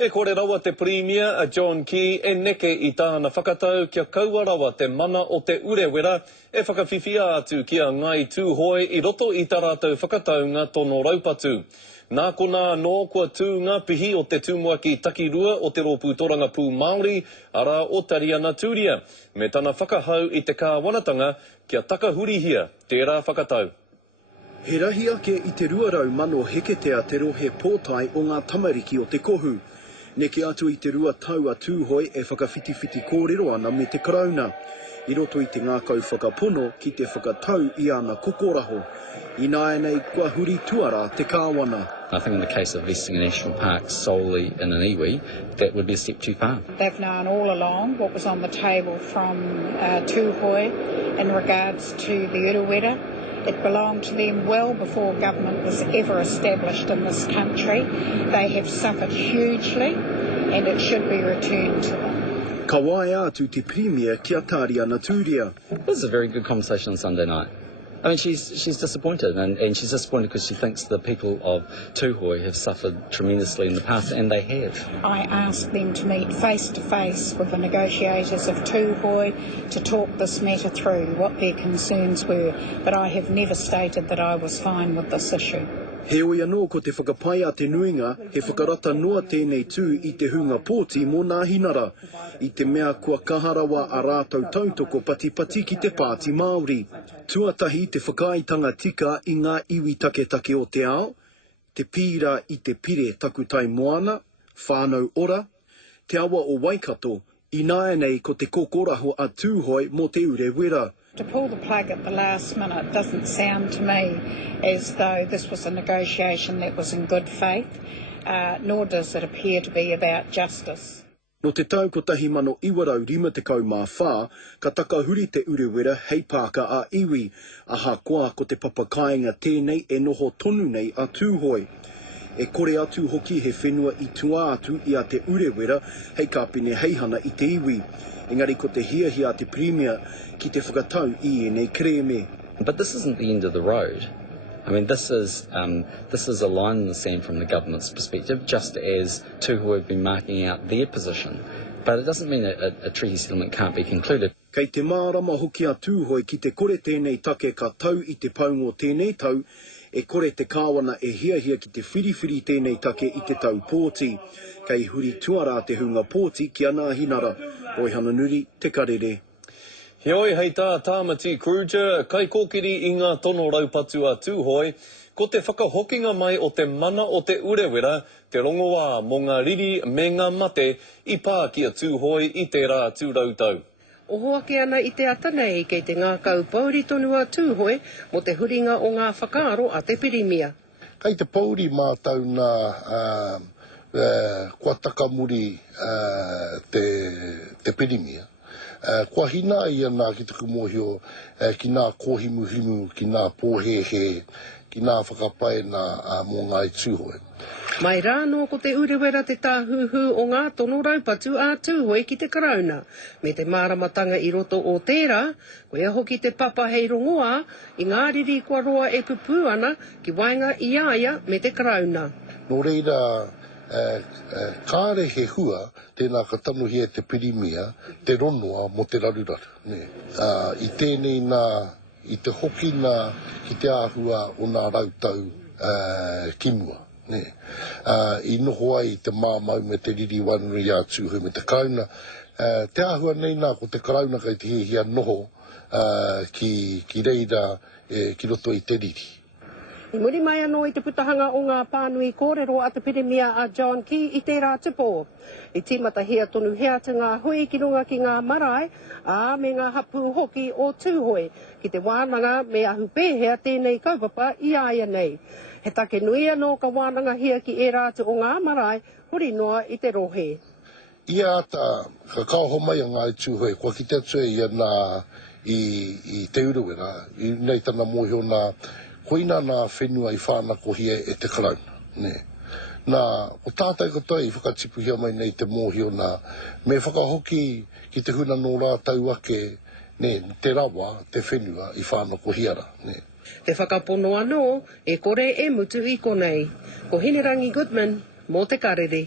E kore rawa te Premier, John Key, e neke I tāna whakatau kia kaua rawa te mana o te urewera e whakawhiwhia atu kia ngai tūhoi I roto I tā rātou whakataunga tono raupatu. Nā kona nō kua tūnga pihi o te tūmuaki takirua o te rōpūtoranga pū Māori, ara o Tariana Tūria. Me tana whakahau I te kāwanatanga kia takahurihia tērā whakatau. He rahi ake I te 200 mano heketea te rohe pōtai o ngā tamariki o te kohu. Neke atu I te 2 taua tūhoi e whakawhitiwhiti kōrero ana me te karauna. I roto I te ngākau whakapono ki te whakatau I ana kokoraho. I nāia nei kua huri tuara te kāwana. I think in the case of vesting a national park solely in an iwi, that would be a step too far. They've known all along what was on the table from Tūhoi in regards to the urewera. It belonged to them well before government was ever established in this country. They have suffered hugely and it should be returned to them. Ka wai atu te Premier kia Tariana Tūria. This is a very good conversation on Sunday night. I mean, she's disappointed, and she's disappointed because she thinks the people of Tūhoi have suffered tremendously in the past, and they have. I asked them to meet face to face with the negotiators of Tūhoi to talk this matter through, what their concerns were, but I have never stated that I was fine with this issue. He oia nō ko te whakapai a te nuinga, he whakarata noa tēnei tū I te hunga pōti mō nā hinara, I te mea kua kaharawa a rātou tautoko pati ki te pāti Māori. Tuatahi te whakaaitanga tika I ngā iwi take o te ao, te pīra I te pire takutai moana, whānau ora, te awa o Waikato, I nāia nei ko te kokoraho a Tūhoi mō te urewera. To pull the plug at the last minute doesn't sound to me as though this was a negotiation that was in good faith, nor does it appear to be about justice. No te tau ko tahi mano iwarau 54, ka takahuri te urewera hei pāka a iwi, aha koa ko te papakainga tēnei e noho tonu nei a Tūhoi. E kore atu hoki he whenua I tua atu I a te urewera hei kāpine heihana I te iwi. Engari ko te hiahia te Premier ki te whakatau I nei kreme. But this isn't the end of the road. I mean, this is a line in the sand from the government's perspective, just as Tūhoi have been marking out their position. But it doesn't mean a treaty settlement can't be concluded. Kei te mārama hoki a Tūhoi ki te kore tēnei take ka tau I te paungo tēnei tau, e kore te kāwana e hiahia ki te whiriwhiri tēnei take I te tau pōti. Kei huri tuara te hunga pōti ki ana hinara. Oi hana nuri, te karere. Heoi hei tā Tāmati Kruger, kai kōkiri I ngā tono raupatu a Tūhoi, ko te whakahokinga mai o te mana o te urewera, te rongoā mō ngā riri me ngā mate I pā ki a Tūhoi I te rā tūrautau. O hoake ana I te atanei kei te ngākau pauri tonu a Tūhoi mo te huringa o ngā whakaaro a te Pirimia. Kei te pauri mātau nā kua takamuri te Pirimia. Kua hina ia nā ki te kumohio ki nā kōhimuhimu, ki nā pōhehe, ki nā whakapai nā mō ngā I Tūhoi. Mai rāno ko te urewera te tāhuhu o ngā tono raupatu a Tūhoi ki te karauna. Me te māramatanga I roto o tērā, koe hoki te papa hei rongoā, I ngā riri kua roa e pupu ana ki wainga I aia me te karauna. Nō reira, kāre he hua, tēnā ka tanuhia te Pirimia, te ronoa mo te raruraru. I tēnei nā, I te hoki nā, ki te āhua o nā rautau kimua. I noho ai te māmau me te riri wanuri a Tūhoi me te kauna. Te āhua nei nā ko te karauna kai te hihia noho ki reira ki roto I te riri. I muri mai anō I te putahanga o ngā pānui kōrero a te Pirimia a John Key I tērā tupo. I tīmata hea tonu hea te ngā hui ki runga ki ngā marae, a me ngā hapu hoki o Tūhoi, ki te wānanga me ahu pēhea tēnei kaupapa I aia nei. He take nui anō ka wānanga hea ki e rātu o ngā marae, huri noa I te rohe. Ia ata, ka kauho mai a ngā Tūhoi, kua ki te atua ia nā I te urewera, I nei tana mōhio nā koina nā whenua I whānako hia e te karauna. Nā, o tātai katoa I whakatipuhia mai nei te mōhio nā, me whakahoki ki te huna nō rātau ake, te rawa, te whenua I whānako hiara. Te whakapono anō, e kore e mutu I konei. Ko Hinerangi Goodman, mō te karere.